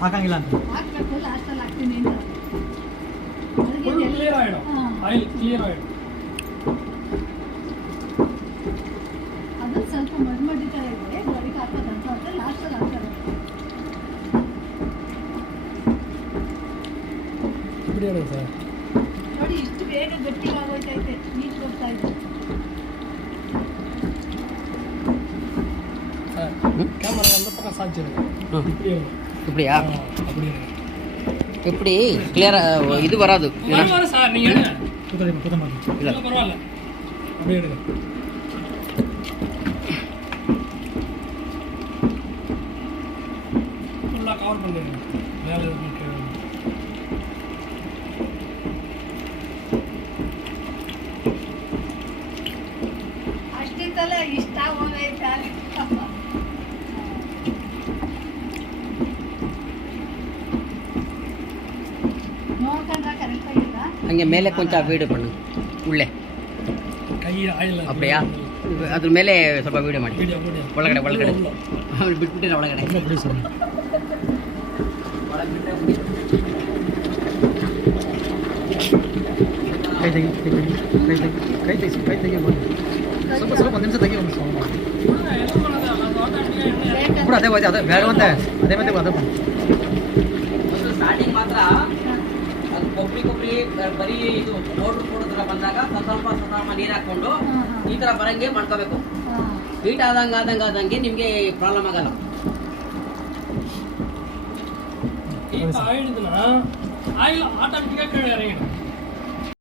ಹಾಕಂಗಿಲ್ಲ ಅಂತ ಹಾಕ್ಬೇಕು ಲಾಸ್ಟಲ್ಲಿ ಹಾಕ್ತೀನಿ ಅಂತ ಕ್ಲಿಯರ್ ಆಯಿಡು ಆಯಿಲ್ ಕ್ಲಿಯರ್ ಆಯಿಡು ಅದು ಸ್ವಲ್ಪ ಮಡ್ಮಡ್ಡಿ ಥರ ಇದೆ ಅದಕ್ಕೆ ಹಾಕೋದಂತ ಅಂತ ಲಾಸ್ಟಲ್ಲಿ ಹಾಕ್ತಾರೆ ಸರ್ ನೋಡಿ ಇಷ್ಟು ಬೇಗ ಗಟ್ಟಿ ಆಗೋಯ್ತೈತೆ ನೀರು ಕೊಡ್ತಾ ಇದೆ கேமரா அந்த பக்கம் சாய்ச்சிருங்க இப்படியா இப்படி கிளியரா இது வராது சார் நீங்க எடுங்க ಇಲ್ಲ பரவாயில்ல அப்படியே எடுங்க ஃபுல்லா கவர் பண்ணிடுங்க மேல இருக்கு ಅಷ್ಟಿಂದಲೇ ಇಷ್ಟ ಆಗೋದೈತೆ ಅಲ್ಲಿ ನೋಡ್ಕೊಂಡ್ರೆ ಕರೆಕ್ಟಾಗಿಲ್ಲ அங்கே மேலே கொஞ்சம் வீடு பண்ணு உள்ளே ಕೈ ಆಯಿಲ್ அப்படியா ಅದ್ರ ಮೇಲೆ ಸ್ವಲ್ಪ ವೀಡಿಯೋ ಮಾಡಿ ವಿಡಿಯೋ ವಿಡಿಯೋ ಒಳಗಡೆ ಬಿಟ್ಬಿಟ್ಟಿರ ಒಳಗಡೆ ಬಿಡಿ ಸರ್ ಕೈ ತೆಗಿ ಕೈ ತೆಗಿ ಸ್ವಲ್ಪ ಸ್ವಲ್ಪ ಒಂದು ನಿಮಿಷ ತೆಗಿ ಒಂದು ಬಿಡು ಅದೇ ಹೋಯ್ತು ಅದೇ ಬೇಡ ಅಂತೆ ಅದೇ ಮತ್ತೆ ಅದೇ ಸ್ಟಾರ್ಟಿಂಗ್ ಮಾತ್ರ ಅದು ಕೊಬ್ಬರಿ ಬರೀ ಇದು ಪೌಡ್ರ್ ಥರ ಬಂದಾಗ ಸ್ವಲ್ಪ ನೀರು ಹಾಕ್ಕೊಂಡು ಈ ಥರ ಬರಂಗೆ ಮಾಡ್ಕೋಬೇಕು ಹೀಟ್ ಆದಂಗೆ ನಿಮಗೆ ಪ್ರಾಬ್ಲಮ್ ಆಗಲ್ಲ ಈ ಆಯಿಲ್ ಇದನ್ನ ಆಯಿಲ್ ಆಟೋಮೆಟಿಕ್ ಆಗಿ ಇರಂಗಿಲ್ಲ